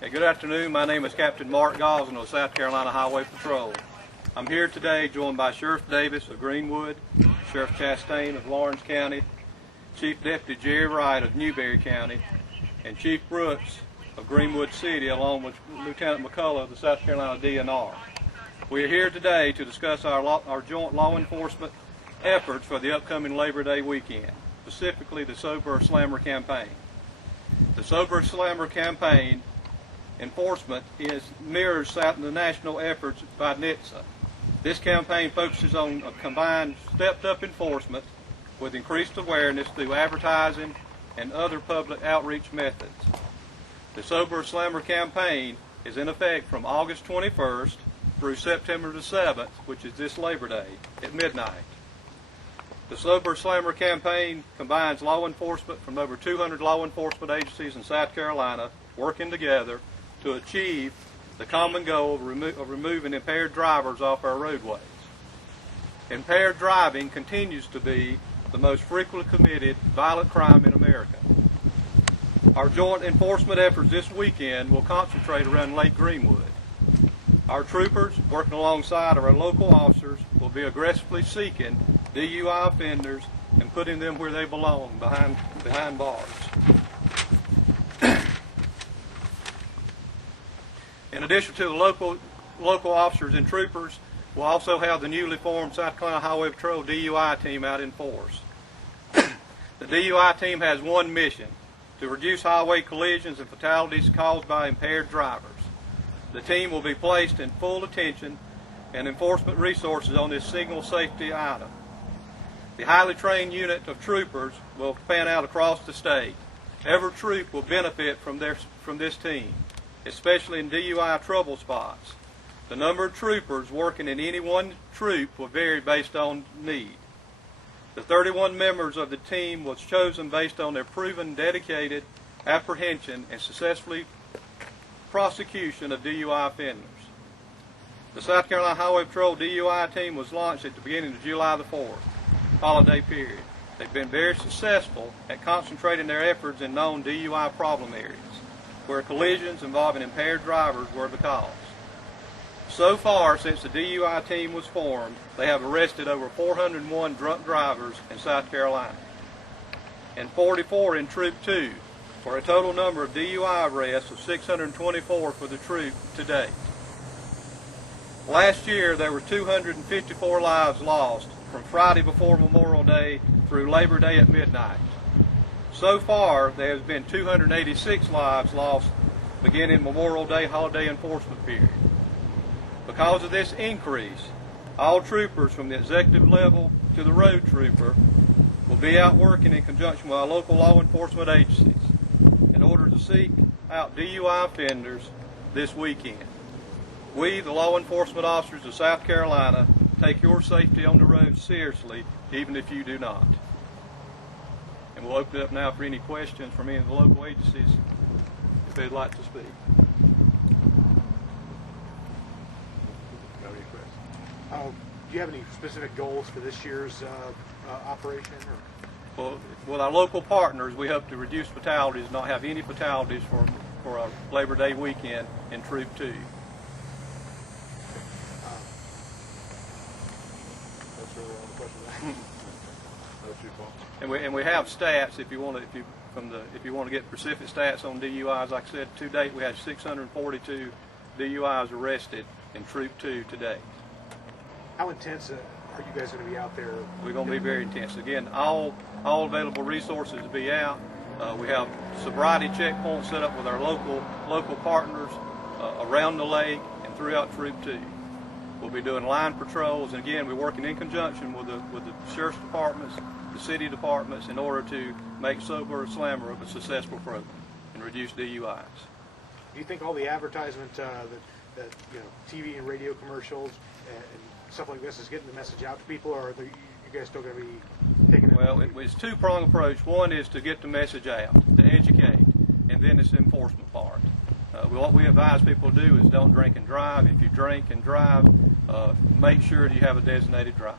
Hey, good afternoon. My name is Captain Mark Gosling of South Carolina Highway Patrol. I'm here today joined by Sheriff Davis of Greenwood, Sheriff Chastain of Lawrence County, Chief Deputy Jerry Wright of Newberry County, and Chief Brooks of Greenwood City, along with Lieutenant McCullough of the South Carolina DNR. We are here today to discuss our joint law enforcement efforts for the upcoming Labor Day weekend, specifically the Sober Slammer campaign. The Sober Slammer campaign enforcement mirrors the national efforts by NHTSA. This campaign focuses on a combined stepped-up enforcement with increased awareness through advertising and other public outreach methods. The Sober Slammer campaign is in effect from August 21st through September the 7th, which is this Labor Day, at midnight. The Sober Slammer campaign combines law enforcement from over 200 law enforcement agencies in South Carolina working together to achieve the common goal of removing impaired drivers off our roadways. Impaired driving continues to be the most frequently committed violent crime in America. Our joint enforcement efforts this weekend will concentrate around Lake Greenwood. Our troopers, working alongside our local officers, will be aggressively seeking DUI offenders and putting them where they belong, behind bars. In addition to the local officers and troopers, we'll also have the newly formed South Carolina Highway Patrol DUI team out in force. The DUI team has one mission: to reduce highway collisions and fatalities caused by impaired drivers. The team will be placed in full attention and enforcement resources on this signal safety item. The highly trained unit of troopers will fan out across the state. Every troop will benefit from this team, especially in DUI trouble spots. The number of troopers working in any one troop will vary based on need. The 31 members of the team was chosen based on their proven dedicated apprehension and successfully prosecution of DUI offenders. The South Carolina Highway Patrol DUI team was launched at the beginning of July the 4th holiday period. They've been very successful at concentrating their efforts in known DUI problem areas, where collisions involving impaired drivers were the cause. So far, since the DUI team was formed, they have arrested over 401 drunk drivers in South Carolina and 44 in Troop 2, for a total number of DUI arrests of 624 for the troop to date. Last year, there were 254 lives lost from Friday before Memorial Day through Labor Day at midnight. So far, there has been 286 lives lost beginning Memorial Day holiday enforcement period. Because of this increase, all troopers from the executive level to the road trooper will be out working in conjunction with our local law enforcement agencies in order to seek out DUI offenders this weekend. We, the law enforcement officers of South Carolina, take your safety on the road seriously, even if you do not. And we'll open it up now for any questions from any of the local agencies if they'd like to speak. Do you have any specific goals for this year's operation? Well, with our local partners, we hope to reduce fatalities, not have any fatalities for our Labor Day weekend in Troop 2. That's really all the questions. And we have stats if you want to get specific stats on DUIs. Like I said, to date we had 642 DUIs arrested in Troop 2 today. How intense are you guys going to be out there? We're going to be very intense. Again, all available resources to be out. We have sobriety checkpoints set up with our local partners around the lake and throughout Troop 2. We'll be doing line patrols, and again, we're working in conjunction with the sheriff's departments, the city departments, in order to make Sober Slammer a successful program and reduce DUIs. Do you think all the advertisement, that TV and radio commercials and stuff like this is getting the message out to people, or are you guys still going to be taking it? Well, it's a two-pronged approach. One is to get the message out, to educate, and then it's the enforcement part. What we advise people to do is don't drink and drive. If you drink and drive, make sure you have a designated driver.